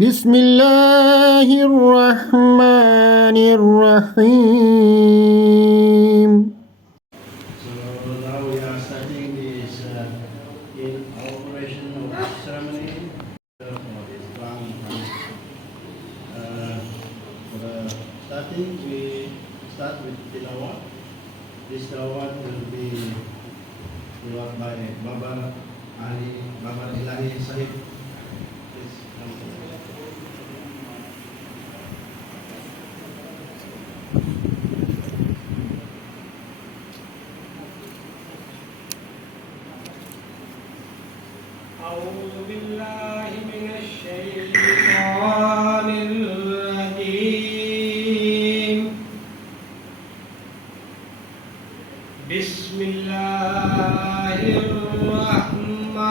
بسم الله الرحمن الرحيم. So now we are starting this in operation of ceremony for this Quang. For the starting, we start with tilawat. This tilawat will be tilawat by Babar Ilahi Sahib. Please come to the- أعوذ بالله من الشيطان الرجيم. بسم الله الرحمن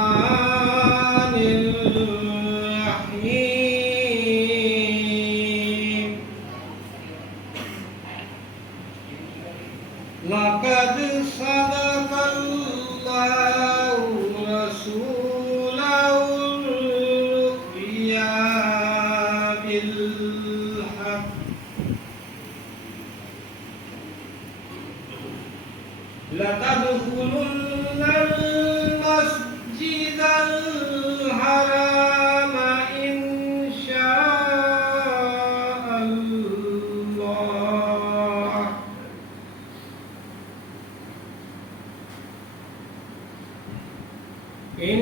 الرحيم. لقد صدق الله رسوله الرؤيا بالحق لتدخلن المسجد الحرام إن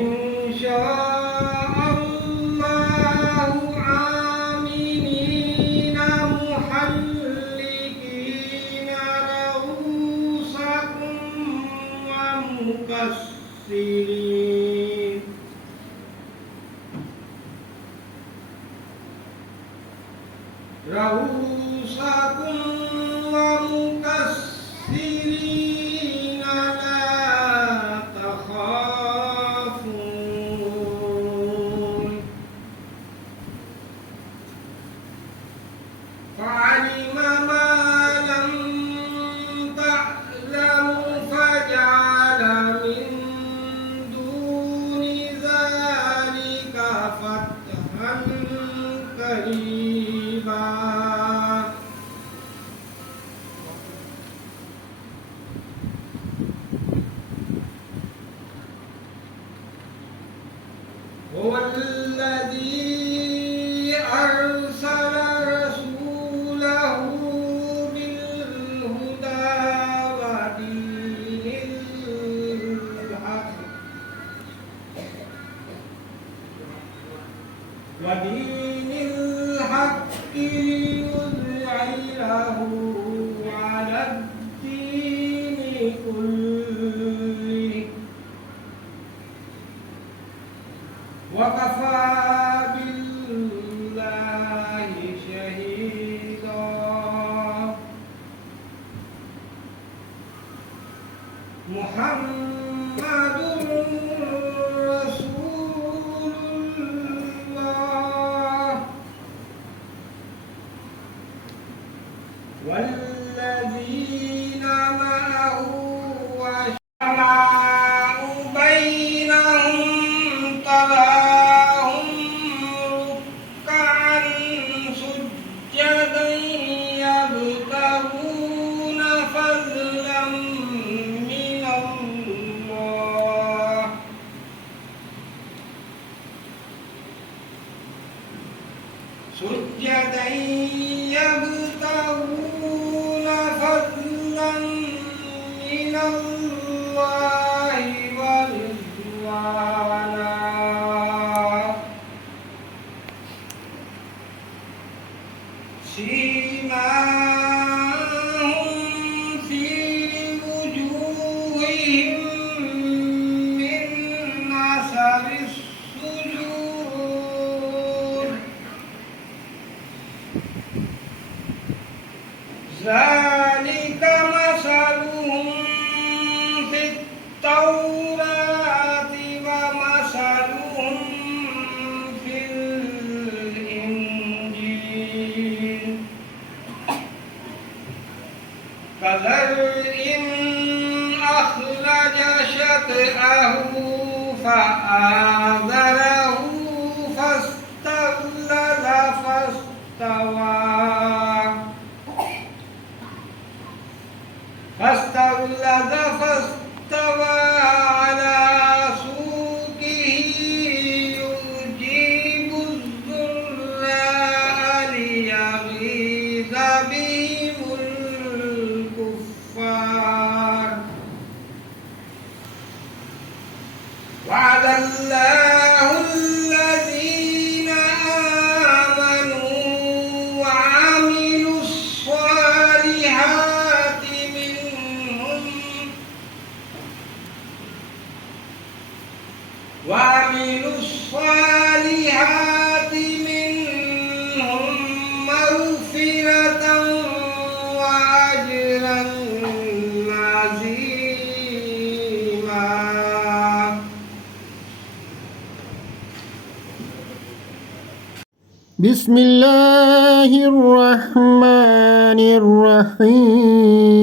شاء الله آمنين محلقين رؤوسكم ومقصرين لا تخافون فعلم ما لم تعلموا فجعل من دون ذلك فتحا قريبا هو الذي أرسل رسوله بالهدى ودين الحق ليظهره على الدين كله وكفى بالله شهيدا. محمد رسول الله والذين معه وشرعوا بينهم تراهم ركعا سجدا يبتغون فضلا من الله سجدا يبتغون فضلا من الله ورضوانا سيماهم في وجوههم من أثر السجود ذلك مثلهم في التوراة ومثلهم في الإنجيل كزرع أخرج شطأه فآزره فاستغلظ بسم الله الرحمن الرحيم